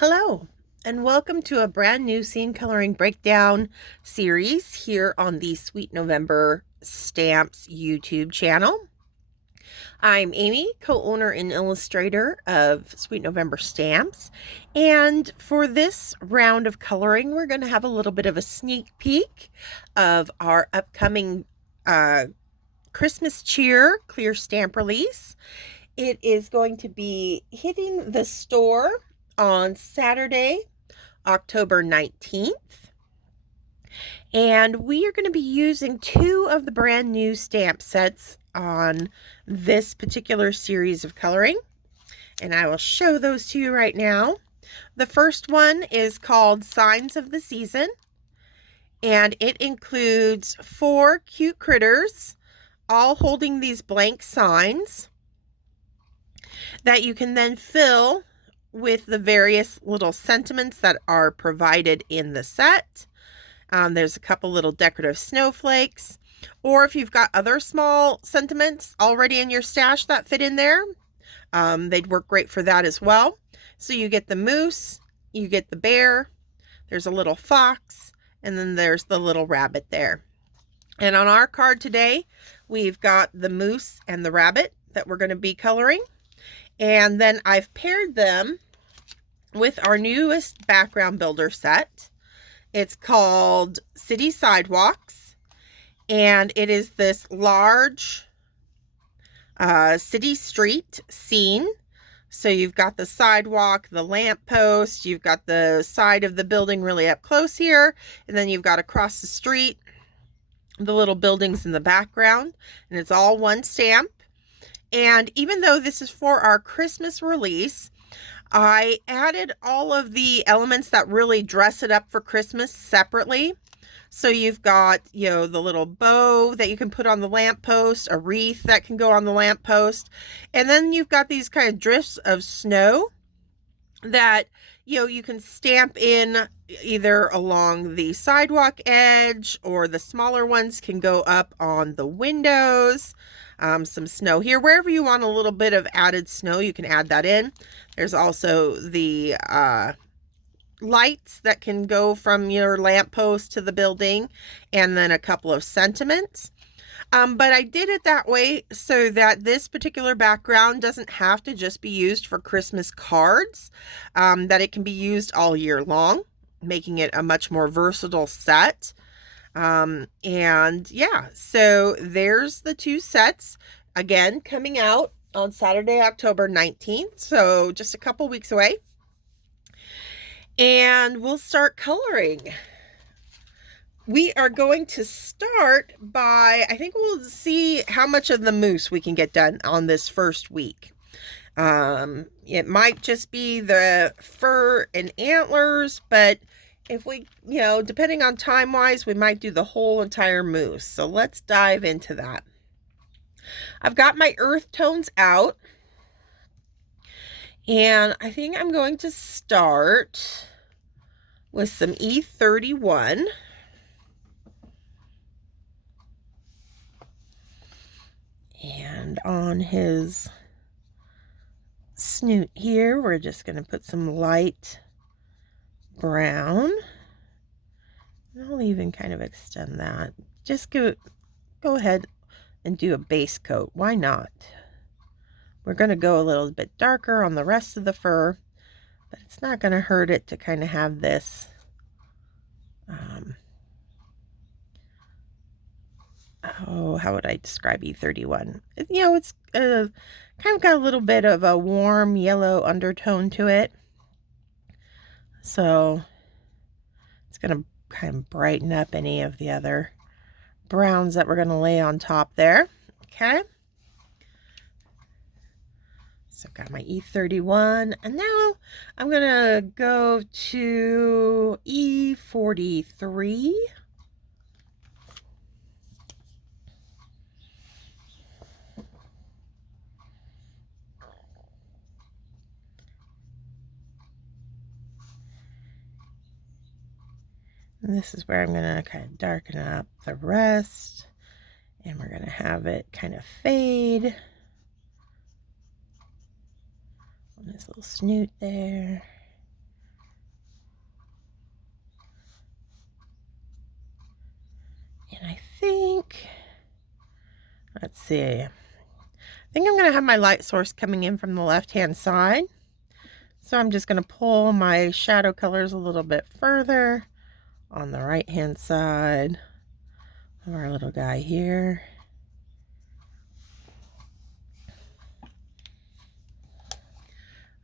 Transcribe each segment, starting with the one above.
Hello, and welcome to a brand new scene coloring breakdown series here on the Sweet November Stamps YouTube channel. I'm Amy, co-owner and illustrator of Sweet November Stamps, and for this round of coloring, we're going to have a little bit of a sneak peek of our upcoming Christmas Cheer clear stamp release. It is going to be hitting the store on Saturday, October 19th. And we are going to be using two of the brand new stamp sets on this particular series of coloring. And I will show those to you right now. The first one is called Signs of the Season. And it includes 4 cute critters, all holding these blank signs that you can then fill with the various little sentiments that are provided in the set. There's a couple little decorative snowflakes, or if you've got other small sentiments already in your stash that fit in there, they'd work great for that as well. So you get the moose, you get the bear, there's a little fox, and then there's the little rabbit there. And on our card today, we've got the moose and the rabbit that we're going to be coloring. And then I've paired them with our newest background builder set. It's called City Sidewalks, and it is this large city street scene. So you've got the sidewalk, the lamppost, you've got the side of the building really up close here, and then you've got across the street the little buildings in the background, and it's all one stamp. And even though this is for our Christmas release, I added all of the elements that really dress it up for Christmas separately. So you've got, the little bow that you can put on the lamppost, a wreath that can go on the lamppost, and then you've got these kind of drifts of snow that, you can stamp in either along the sidewalk edge, or the smaller ones can go up on the windows. Some snow here. Wherever you want a little bit of added snow, you can add that in. There's also the lights that can go from your lamppost to the building, and then a couple of sentiments. But I did it that way so that this particular background doesn't have to just be used for Christmas cards, that it can be used all year long, making it a much more versatile set. And yeah, so there's the two sets, again, coming out on Saturday, October 19th. So just a couple weeks away. And we'll start coloring. We are going to start by, I think we'll see how much of the moose we can get done on this first week. It might just be the fur and antlers, but if we, depending on time-wise, we might do the whole entire moose. So let's dive into that. I've got my earth tones out, and I think I'm going to start with some E31. And on his snoot here, we're just going to put some light brown. And I'll even kind of extend that. Just go ahead and do a base coat. Why not? We're going to go a little bit darker on the rest of the fur, but it's not going to hurt it to kind of have this how would I describe E31? It's kind of got a little bit of a warm yellow undertone to it. So it's going to kind of brighten up any of the other browns that we're going to lay on top there. Okay. So I've got my E31, and now I'm going to go to E43. And this is where I'm going to kind of darken up the rest, and we're going to have it kind of fade on this little snoot there. think, let's see, I think I'm going to have my light source coming in from the left-hand side. So I'm just going to pull my shadow colors a little bit further on the right-hand side of our little guy here.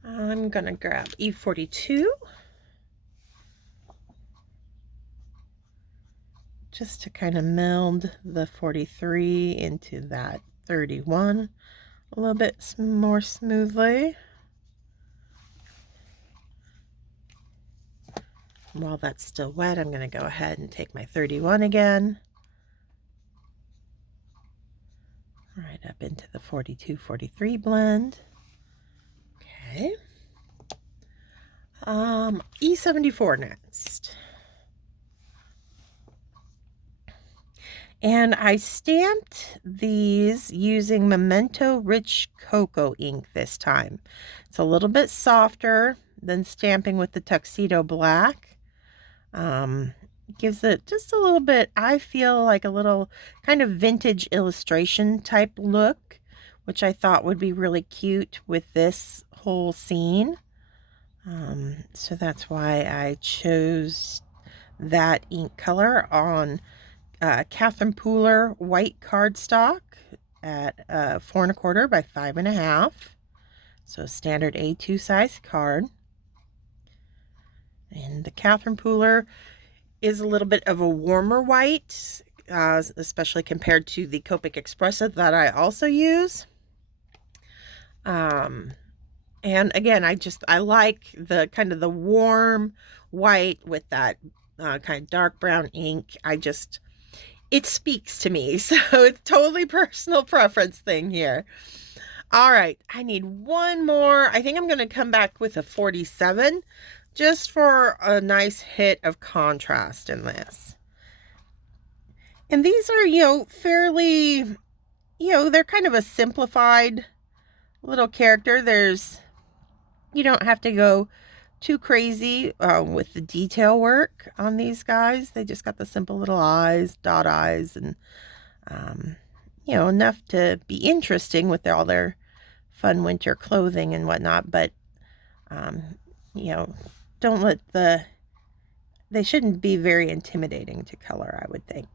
I'm going to grab E42 just to kind of meld the 43 into that 31 a little bit more smoothly. While that's still wet, I'm going to go ahead and take my 31 again. Right up into the 42-43 blend. Okay. E74 next. And I stamped these using Memento Rich Cocoa ink this time. It's a little bit softer than stamping with the Tuxedo Black. Gives it just a little bit, I feel like a little kind of vintage illustration type look, which I thought would be really cute with this whole scene. So that's why I chose that ink color on Catherine Pooler white cardstock at 4 1/4 by 5 1/2. So standard A2 size card. And the Catherine Pooler is a little bit of a warmer white, especially compared to the Copic Espresso that I also use. And again, I like the kind of the warm white with that kind of dark brown ink. It speaks to me. So it's totally personal preference thing here. All right, I need one more. I think I'm going to come back with a 47 just for a nice hit of contrast in this. And these are, fairly, they're kind of a simplified little character. You don't have to go too crazy with the detail work on these guys. They just got the simple little eyes, dot eyes, and enough to be interesting with all their fun winter clothing and whatnot. But don't let they shouldn't be very intimidating to color, I would think.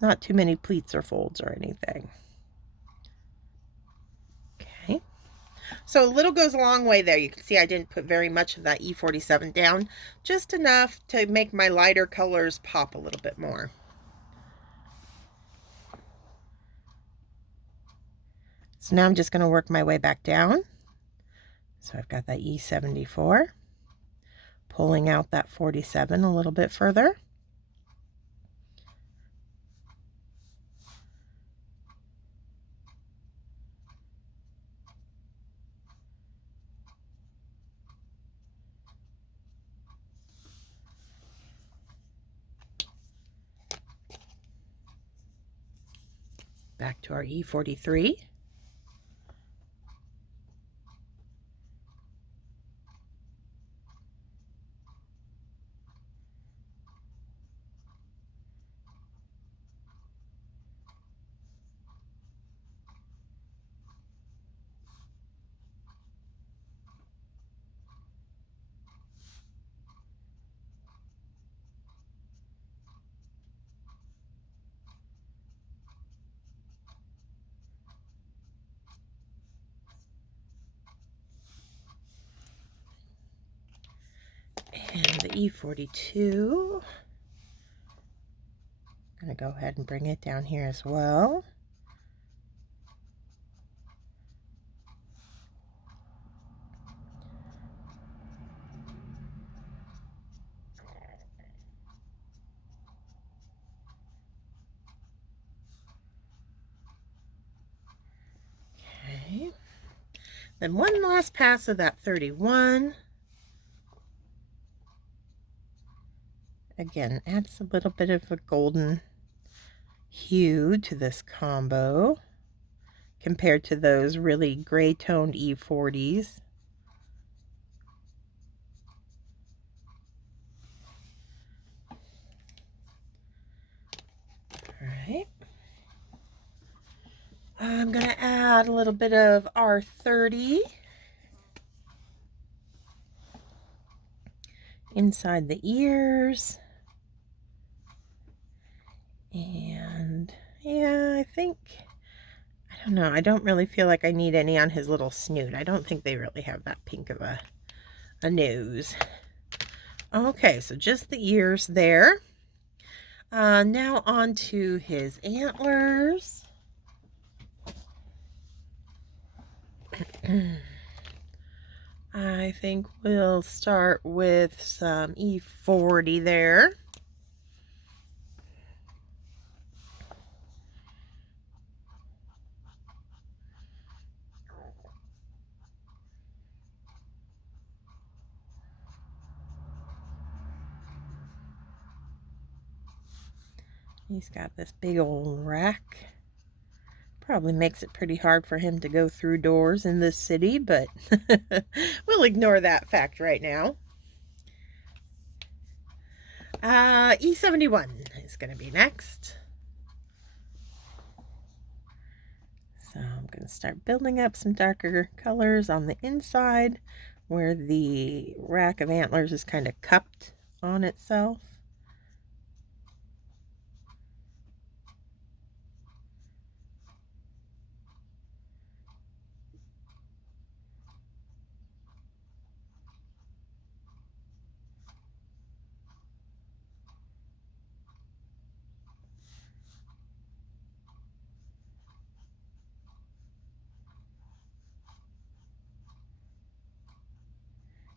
Not too many pleats or folds or anything. Okay. So a little goes a long way there. You can see I didn't put very much of that E47 down, just enough to make my lighter colors pop a little bit more. So now I'm just going to work my way back down. So I've got that E74, pulling out that 47 a little bit further. Back to our E43. And the E42, I'm going to go ahead and bring it down here as well. Okay. Then one last pass of that 31. Again, adds a little bit of a golden hue to this combo compared to those really gray toned E40s. Okay. I'm going to add a little bit of R30 inside the ears. And yeah, I don't know, I don't really feel like I need any on his little snoot. I don't think they really have that pink of a nose. Okay, so just the ears there. Now on to his antlers. I think we'll start with some E40 there. He's got this big old rack. Probably makes it pretty hard for him to go through doors in this city, but we'll ignore that fact right now. E71 is going to be next. So I'm going to start building up some darker colors on the inside where the rack of antlers is kind of cupped on itself.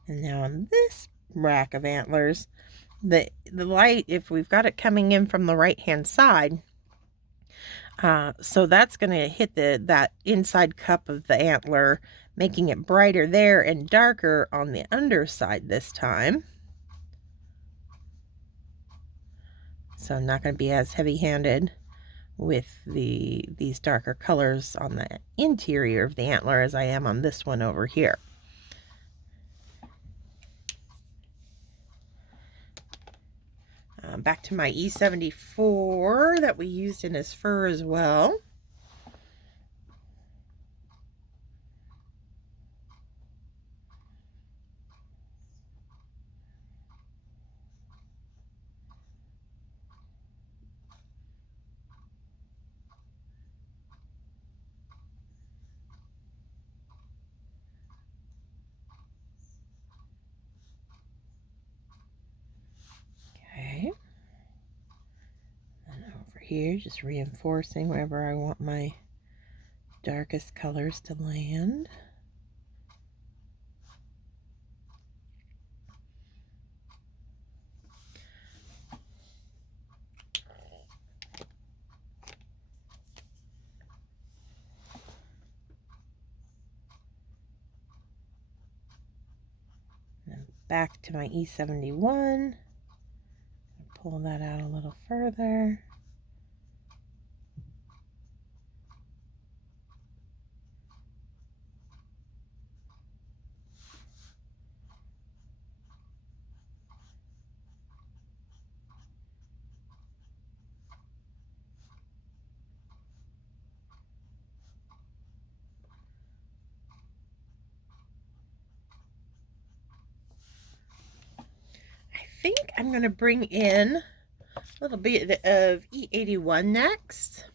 And now on this rack of antlers, the light, if we've got it coming in from the right hand side, so that's going to hit that inside cup of the antler, making it brighter there and darker on the underside this time. So I'm not going to be as heavy-handed with these darker colors on the interior of the antler as I am on this one over here. Back to my E74 that we used in his fur as well. Okay. And over here, just reinforcing wherever I want my darkest colors to land. And back to my E71. Pull that out a little further. I think I'm going to bring in a little bit of E81 next.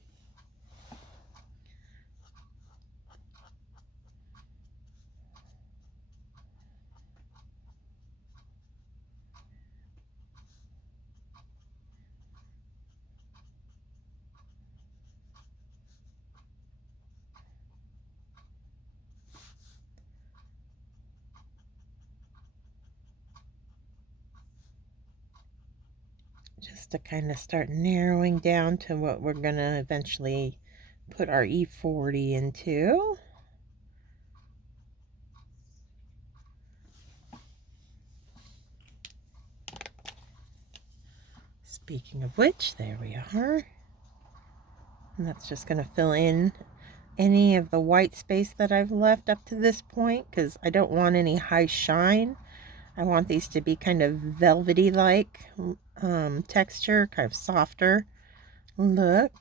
Just to kind of start narrowing down to what we're going to eventually put our E40 into. Speaking of which, there we are. And that's just going to fill in any of the white space that I've left up to this point, because I don't want any high shine. I want these to be kind of velvety-like texture, kind of softer, look.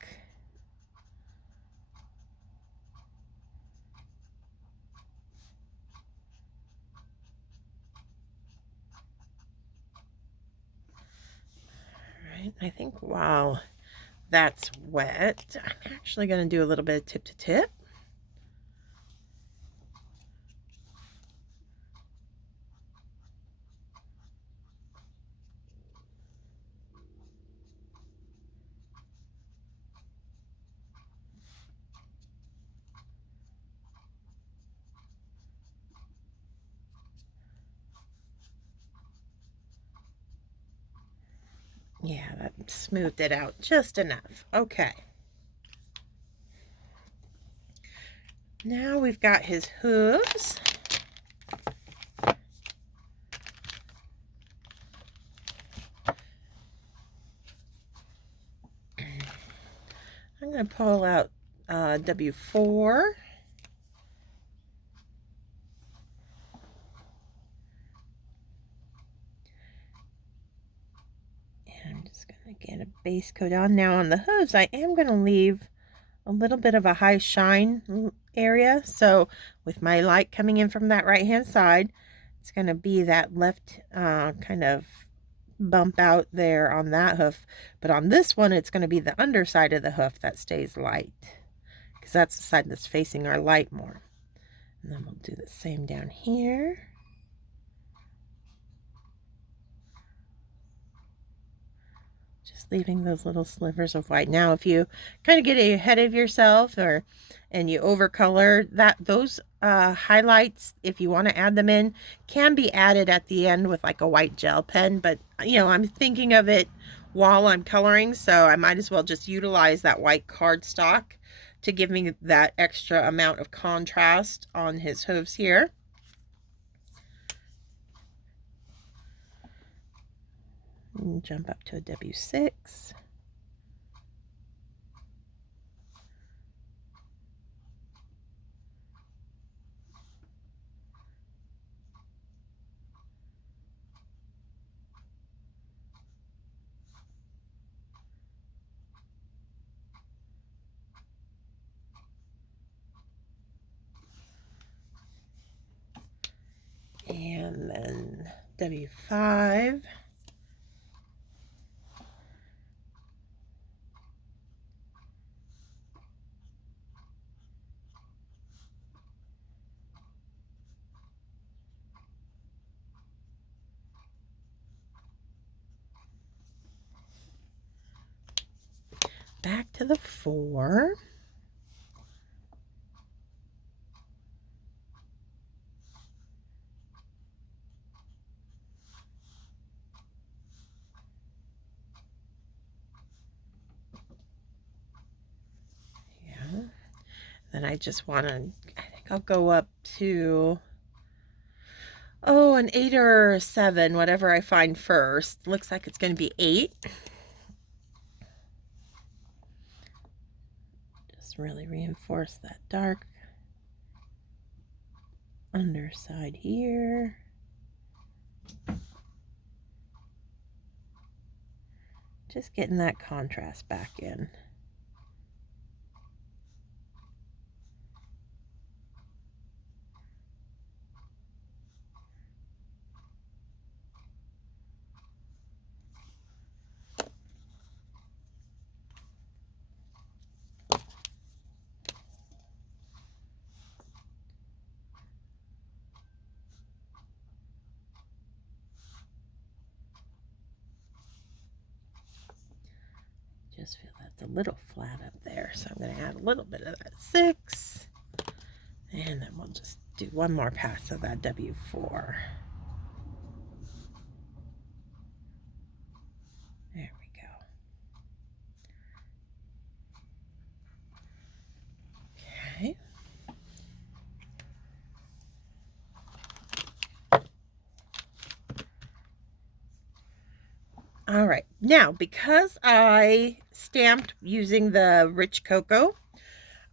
Right, I think while that's wet, I'm actually going to do a little bit of tip to tip. Yeah, that smoothed it out just enough. Okay. Now we've got his hooves. I'm going to pull out W4. And I'm just going to get a base coat on. Now on the hooves, I am going to leave a little bit of a high shine area. So with my light coming in from that right hand side, it's going to be that left kind of bump out there on that hoof. But on this one, it's going to be the underside of the hoof that stays light, because that's the side that's facing our light more. And then we'll do the same down here. Just leaving those little slivers of white. Now, if you kind of get ahead of yourself and you overcolor that, those highlights, if you want to add them in, can be added at the end with like a white gel pen. But, you know, I'm thinking of it while I'm coloring, so I might as well just utilize that white cardstock to give me that extra amount of contrast on his hooves here. And jump up to a W6. And then W5. Back to the 4. Then I just want to, I think I'll go up to, an 8 or a 7, whatever I find first. Looks like it's going to be 8. Just really reinforce that dark underside here. Just getting that contrast back in. Just feel that's a little flat up there, so I'm going to add a little bit of that 6, and then we'll just do one more pass of that W4. There we go. Okay. All right, now because I stamped using the rich cocoa,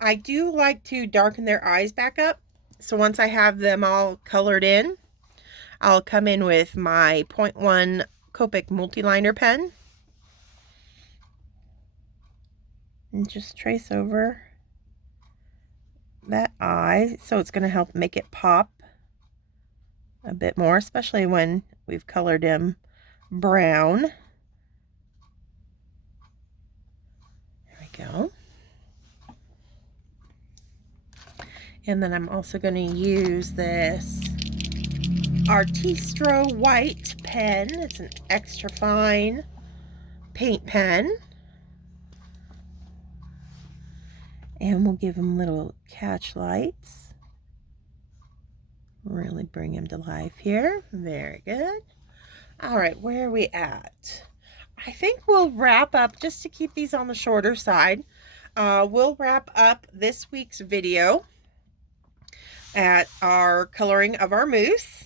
I do like to darken their eyes back up. So once I have them all colored in, I'll come in with my 0.1 Copic Multiliner Pen. and just trace over that eye, so it's going to help make it pop a bit more, especially when we've colored him brown. There we go. And then I'm also going to use this Artisto white pen. It's an extra fine paint pen. And we'll give him little catch lights. Really bring him to life here. Very good. All right, where are we at? I think we'll wrap up, just to keep these on the shorter side. We'll wrap up this week's video at our coloring of our moose.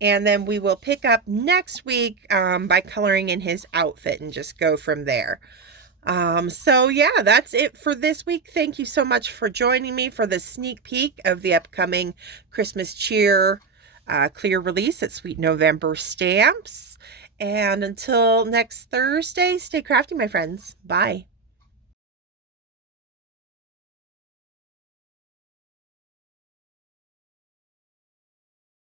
And then we will pick up next week by coloring in his outfit and just go from there. So yeah, that's it for this week. Thank you so much for joining me for the sneak peek of the upcoming Christmas Cheer clear release at Sweet November Stamps. And until next Thursday, stay crafty, my friends. Bye.